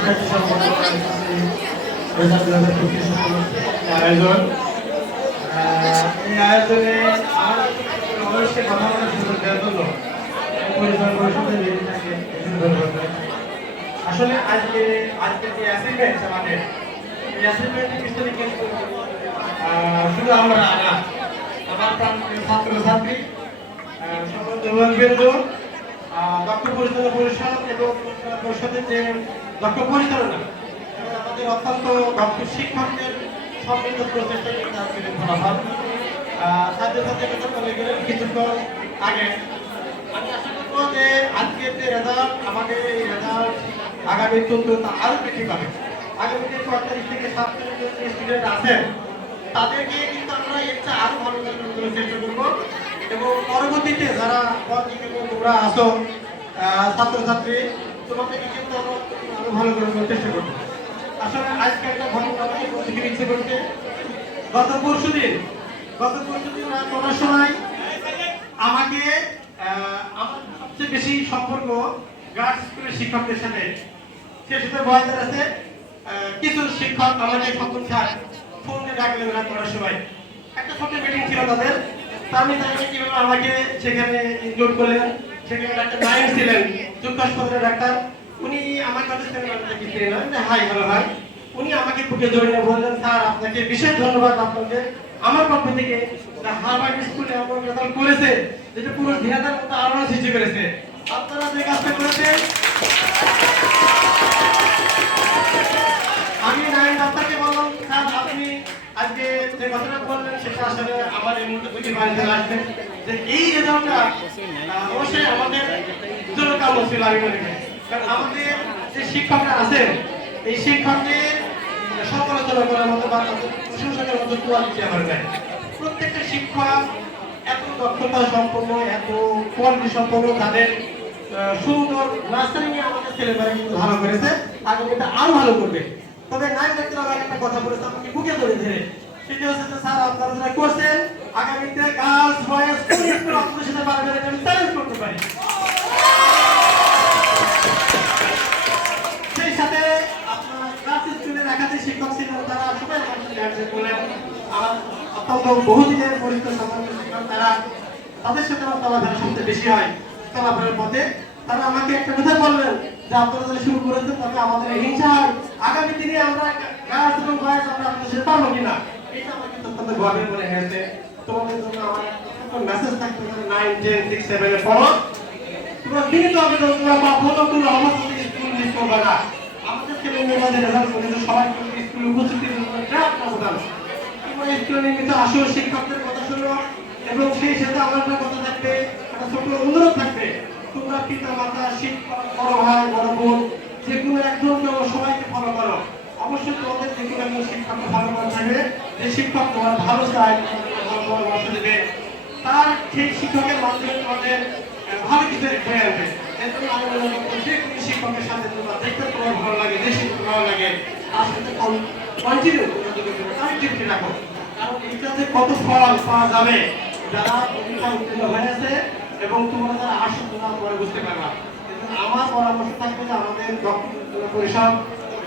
শিক্ষার্থী আয়োজন এই আয়োজনে আমার দেওয়ার জন্য পরিচালনা পরিষদের নির্দেশকে ধন্যবাদ আসলে আজকে আজকে যে অ্যাসাইনমেন্ট আমাদের এই অ্যাসাইনমেন্টের পিছনে শুধু আমরা না আমার প্রান্তীয় ছাত্র ছাত্রী আহ, সকল যুবকবৃন্দ আহ, দক্ষ পরিচালনা পরিষদ এবং পরিষদের যে দক্ষ পরিচালনা। আমাদের অত্যন্ত দক্ষ শিক্ষকদের সমৃদ্ধ প্রচেষ্টা কিন্তু আজকের ফলাফল সাথে কথা বলে গেলেন কিছুক্ষণ আগে। আমি আশা করব যে আজকের যে রেজাল্ট আমাদের এই রেজাল্ট আগামী চলতে আরও বৃদ্ধি পাবে। আগামী যে পঁয়তাল্লিশ থেকে সাতচল্লিশ জন স্টুডেন্ট আছেন। তাদেরকে কিন্তু আমরা এর চেয়ে আরও ভালো করে তোলার চেষ্টা করব। এবং পরবর্তীতে যারা তোমরা আসো ছাত্রছাত্রী আসলে আজকে একটা গত গত পরশু দিন সময় আমাকে বেশি কিছু শিক্ষক আমাকে ফোন দিয়ে ডাকলেন নটার সময়। একটা ছোট মিটিং ছিল তাদের। আমি আমাকে সেখানে ইনক্লুড করলেন? সেখানে একটা নাইম ছিলেন হাসপাতালের ডাক্তার, উনি আমার কাছে হাই, ভালো ভাই উনি আমাকে বুকে জড়িয়ে বললেন, স্যার, আপনাকে বিশেষ ধন্যবাদ আপনাকে। আমার পক্ষ থেকে হারবার্ড স্কুলে এমন রেজাল্ট করেছে, যেটা পুরো ধিরাতার মতো আলোড়ন সৃষ্টি করেছে। আপনারা যে কাজটা করেছেন, আমি নাইন ডাক্তারকে বললাম, স্যার, আপনি আজকে যে কথাটা বললেন, সেটা আসলে আমার এই মুহূর্তে বুঝে বাড়িতে আসবে। যে এই রেজাল্টটা অবশ্যই আমাদের জন্য কাম ছিল আমি করি কারণ আমাদের যে শিক্ষকরা আছেন, এই শিক্ষকদের সমালোচনা করার মতো বা প্রশংসকের মতো কোয়ালিটি আমার নাই। প্রত্যেকটা শিক্ষক এত দক্ষতা সম্পন্ন, এত কোয়ালিটি সম্পন্ন, তাদের সুন্দর নার্সারিং এ আমাদের ছেলেমেয়েরা কিন্তু ভালো করেছে আগামীতে আরও ভালো করবে, তবে আমাকে একটা কথা বলেছে, আমাকে বুকে ধরে ধরে। সেটা হচ্ছে যে স্যার আপনারা যারা করছেন, আগামীতে গার্লস, বয়েজ আপনাদের সাথে পারবেন আমি চ্যালেঞ্জ করতে পারি। সেই সাথে আপনার ক্লাস স্কুলের একাধিক শিক্ষক ছিলেন তারা সবাই আমার সাথে হ্যান্ডশেক আমার অত্যন্ত বহুদিনের পরিচিত শিক্ষক তারা তাদের সাথে আমার চলাফেরা সবচেয়ে বেশি হয় চলাফেরার পথে। তারা আমাকে একটা কথা বললেন যে, আপনারা যদি শুরু করেছেন তবে আমাদের হিংসা আগামী দিনে আমরা গাছ এবং বয়স আমরা আপনাদের সাথে পারব কিনা এটা আমার কিন্তু অত্যন্ত গর্বের মনে হয়েছে, তোমাদের শিক্ষকদের কথা এবং সেই সাথে থাকবে ছোট অনুরোধ থাকবে। তোমরা পিতা শিক্ষক, বড় ভাই বড় বোন যে কোনো একজনকে ও সবাইকে ফলো করো অবশ্যই তোমাদের কোনো একজন শিক্ষককে ভালো করে থাকবে যে শিক্ষক তোমার ভালো চায় ভালো পরামর্শ দেবে। তার সেই শিক্ষকের মাধ্যমে তোমাদের ভালো কিছু হয়ে আসবে। এর আমি মনে করি যে কোনো শিক্ষকের সাথে তোমরা দেখতে তোমার ভালো লাগে, যে শিক্ষক ভালো লাগে, তার সাথে কন্টিনিউ কানেক্টিভিটি রাখো। কারণ এটাতে কত ফল পাওয়া যাবে, যারা পরীক্ষা উত্তীর্ণ হয়েছে এবং তোমরা যারা আসো তোমরা পরে বুঝতে পারবা। আমার পরামর্শ থাকবে যে আমাদের দক্ষ পরিষদ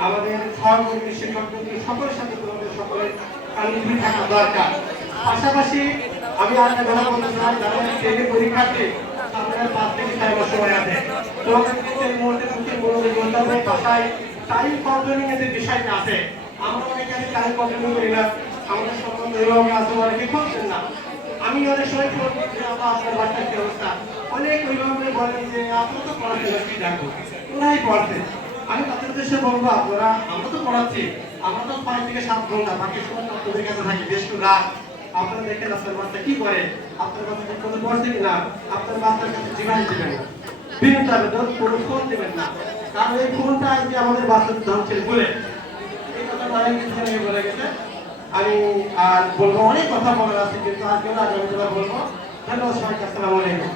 আমাদের সহকর্মী শিক্ষকদের সকলের সাথে তোমাদের সকলের কানেক্টিভিটি থাকা দরকার। পাশাপাশি আমি কথা বলতে চাই যারা আছে। আমরা অনেকে টাইম কন্ট্রোলিং করি না আমাদের সম্বন্ধে এরকম আছে অনেকে খুঁজছেন না। আমি অনেক সময় ফোন করি যে আপনার বাচ্চার কি অনেক অভিভাবক বলেন যে আপনারা তো পড়াশোনা কি দেখো ওরাই পড়ছে। আমি তাদের উদ্দেশ্যে বলব আপনারা, আমরা তো পড়াচ্ছি, আমরা তো ছয় থেকে সাত ঘণ্টা, বাকি সময় কাছে থাকি, বেশ রাত। আপনারা দেখেন আপনার বাচ্চা কি করে, আপনার বাচ্চা মতো পড়ছে কিনা, আপনার বাচ্চার কাছে ডিভাইস দিবেন না। কোনো ফোন না। কারণ এই ফোনটা আজকে আমাদের বাচ্চাদের ধরছে বলে। এই অনেক কিছু বলে গেছে? আমি আর বলব, অনেক কথা বলার আছে, কিন্তু আজকে আগামী বলব ধন্যবাদ সবাইকে, আসসালামু আলাইকুম।